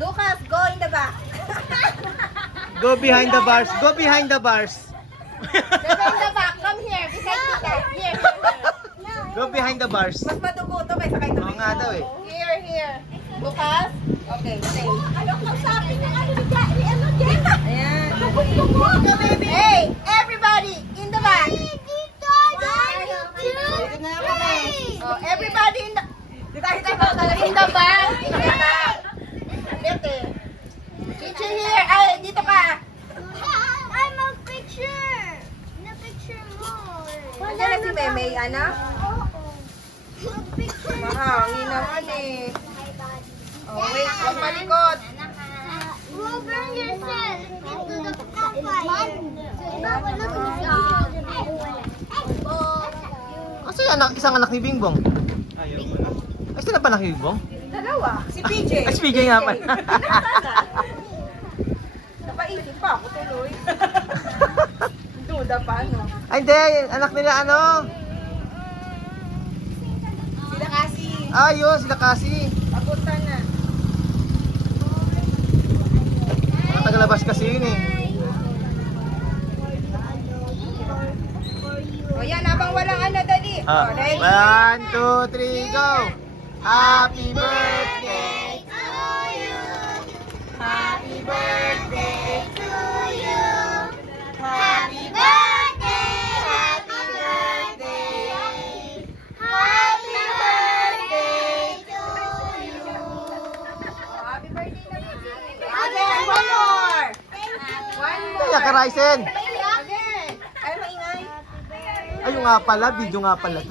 Lucas, go in the back. Go behind the bars. Go behind the bars. Go in the back. Come here. Beside Tita. Here. Go behind the bars. Mas madugo to kaysa kay Oo nga daw eh. Here. Lucas. Okay, stay. Ano kausapin ng ano ni Daddy? Ano din? Ayan. Go, baby. Hey, everybody in the back. Dito, Daddy. Oh, everybody in the in the back. In the back. Dito. Teacher here. Ay, dito ka. I'm a picture. Na picture mo. Wala na si Meme, ano? Picture. Mahangin naman eh. Oh, wait, huwag malikot. Well, burn yourself into the campfire. Bawal na tumigil. Kasi isang anak ni Bingbong. Ay, sila pa anak ni Bingbong? Dalawa. Si PJ. Ay, si PJ nga pala. Napaisip pa ako tuloy. Duda pa, no? Ay, hindi. Anak nila ano? Sila kasi. Ayun, sila kasi. Abutan na. Ang tagalabas kasi yun eh. O yan, habang walang ano, dali. O, ready? 1, 2, 3, go! Happy birthday! Happy birthday to you. Happy birthday. Happy birthday. Happy birthday to you. O, happy birthday na po. Again, one more. One more. Kaya ka, Ryzen! Again. Ay, maingay. Ayun nga pala, video nga pala.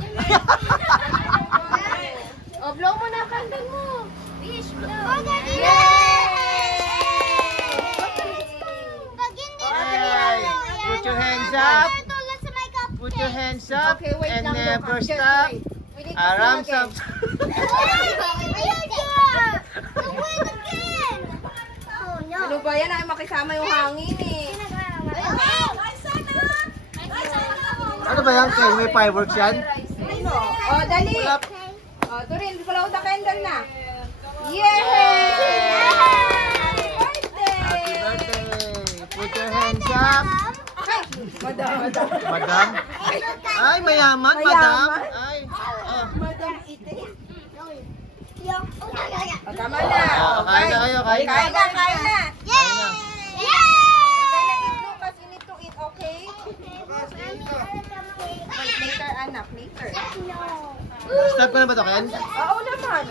O, blow mo na candle mo. Wish blow. Oh, Daddy. Alright, put your hands up. Put your hands up Okay, wait and lang, never Lucas. Just stop. wait. We need to Arams sing up. again. Ano ba yan? Ay, makisama yung hangin eh. Ano ba yan? Kay may fireworks yan? Ano? O, dali. Wala. O, Turin, blow the candle na. Yay! Happy birthday! Put your hands up. Ay, madam. Madam? Ay, mayaman, madam. Ay, oh. Madam ite. O, tama na. Oh, kain na kayo, kain na. Kain na, kain na. Ayun na. Okay na eat, Lucas. You need to eat, okay? Later, anak. Later. Stop ko na ba ito, Ken? Oo naman.